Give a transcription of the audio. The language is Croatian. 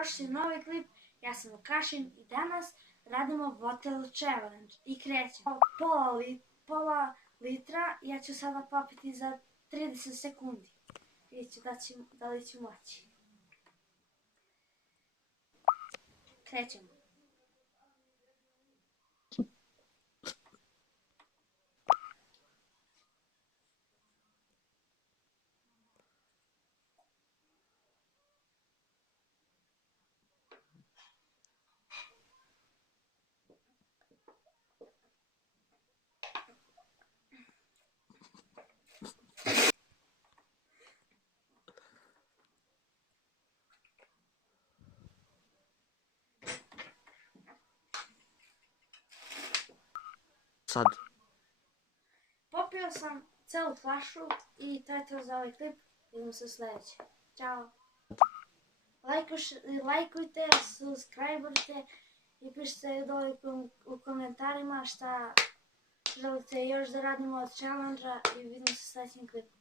dobrodošli u novi klip. Ja sam Vukašin i danas radimo Bottle Challenge i krećemo. Pola litra, ja ću sada popiti za 30 sekundi. Vidjet ću da li ću moći. Krećemo. Sad. Popio sam celu flašu i to je to za ovaj klip. Vidimo se u sljedećem. Ćao. Lajkujte, subscriberite i pišite dole u komentarima šta želite još da radimo od challenge-a i vidimo se u sljedećem klipu.